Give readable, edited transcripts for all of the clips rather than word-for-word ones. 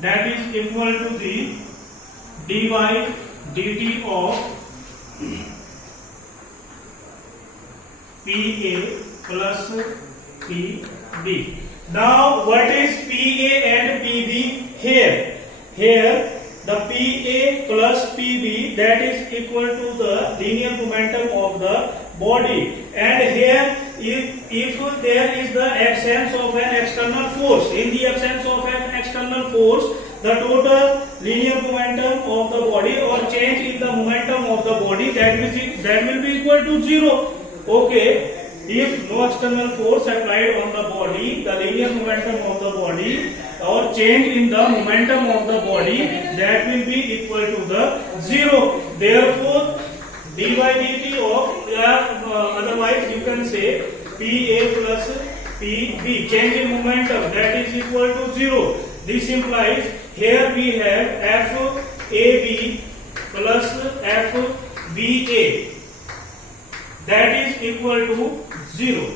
that is equal to the dy dt of PA plus PB. Now what is PA and PB here? Here the PA plus PB, that is equal to the linear momentum of the body, and here if there is the absence of an external force, in the absence of an external force, the total linear momentum of the body or change in the momentum of the body, that will be equal to 0. Okay, if no external force applied on the body, the linear momentum of the body or change in the momentum of the body, that will be equal to the 0. Therefore dy dt of otherwise you can say PA plus PB, change in momentum, that is equal to 0. This implies here we have FAB plus FBA, that is equal to 0.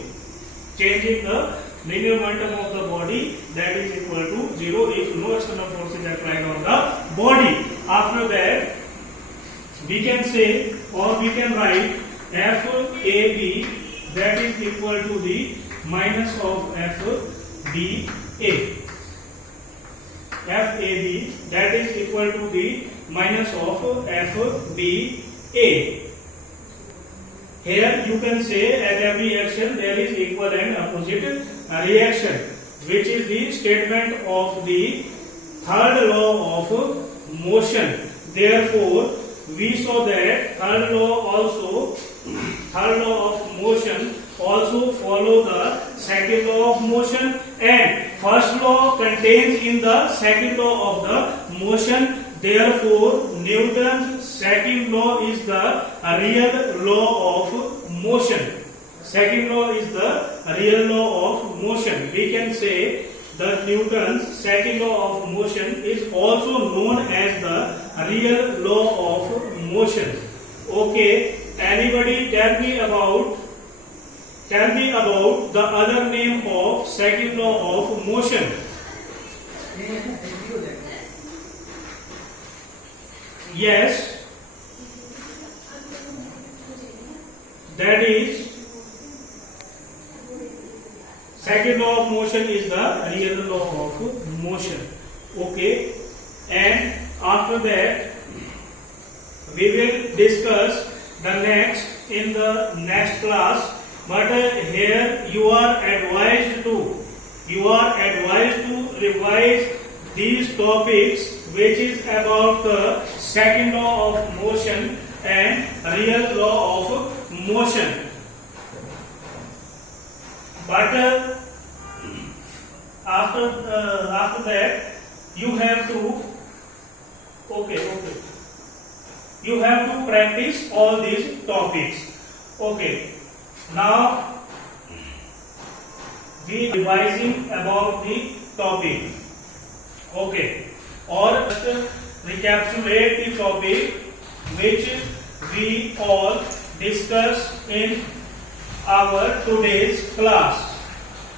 Change in the linear momentum of the body, that is equal to 0 if no external force is applied on the body. After that we can say or we can write FAB, that is equal to the minus of FBA. FAB, that is equal to the minus of FBA. Here you can say at every action there is equal and opposite reaction, which is the statement of the third law of motion. Therefore we saw that third law of motion also follow the second law of motion, and first law contains in the second law of the motion. Therefore Newton's second law is the real law of motion. Second law is the real law of motion. We can say that Newton's second law of motion is also known as the real law of motion. Okay, anybody tell me about the other name of second law of motion? Yes, that is second law of motion is the real law of motion. Okay, and after that we will discuss the next in the next class. But here you are advised to revise these topics, which is about the second law of motion and real law of motion. But after that you have to you have to practice all these topics. Okay, now we revising about the topic. Okay, or just recapitulate the topic which we all discussed in our today's class.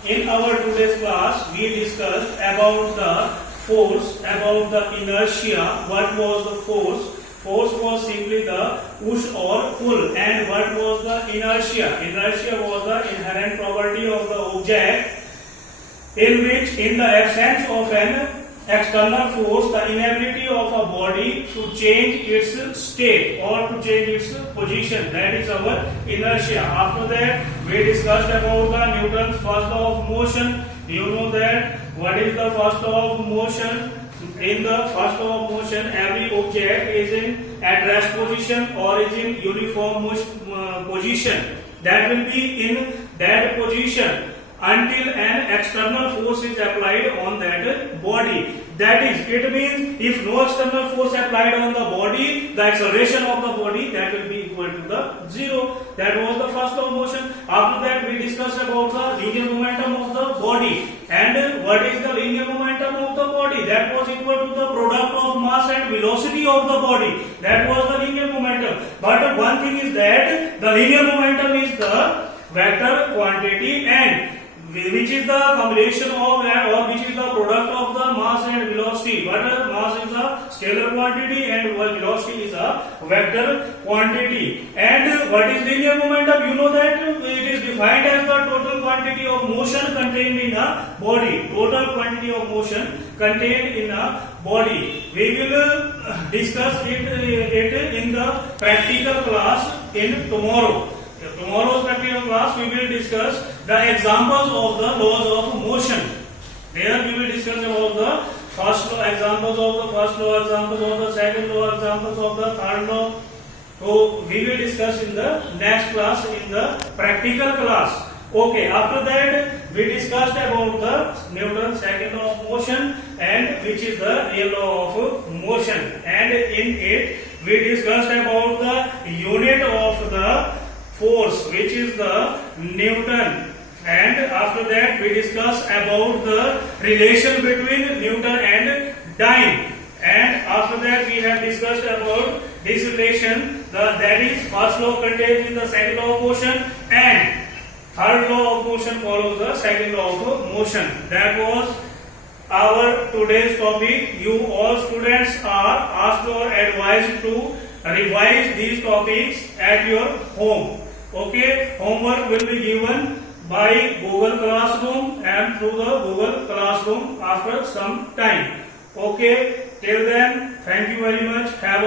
In our today's class we discussed about the force, about the inertia. What was the force? Force was simply the push or pull. And what was the inertia? Inertia was the inherent property of the object in which, in the absence of an external force, the inability of a body to change its state or to change its position, that is our inertia. After that we discussed about the Newton's first law of motion. You know that what is the first law of motion? In the first law of motion, every object is in at rest position or is in uniform position. That will be in that position until an external force is applied on that body. That is, it means if no external force applied on the body, the acceleration of the body, that will be equal to the 0. That was the first law of motion. After that we discussed about the linear momentum of the body. And what is the linear momentum of the body? That was equal to the product of mass and velocity of the body. That was the linear momentum. But one thing is that the linear momentum is the vector quantity, and which is the combination of or which is the product of the mass and velocity. But scalar quantity and velocity is a vector quantity. And what is linear momentum? You know that it is defined as the total quantity of motion contained in a body. Total quantity of motion contained in a body. We will discuss it in the practical class in tomorrow. Tomorrow's practical class we will discuss the examples of the laws of motion. There we will discuss about the first law, examples of the first law, examples of the second law, examples of the third law. So we will discuss in the next class in the practical class. Okay, after that we discussed about the Newton's second law of motion and which is the real law of motion, and in it we discussed about the unit of the force which is the Newton, and after that we discuss about the relation between Newton and dyne, and after that we have discussed about this relation, that is first law contained in the second law of motion and third law of motion follows the second law of motion. That was our today's topic. You all students are asked or advised to revise these topics at your home. Okay, homework will be given by Google Classroom and through the Google Classroom after some time. Okay, till then, thank you very much. Have a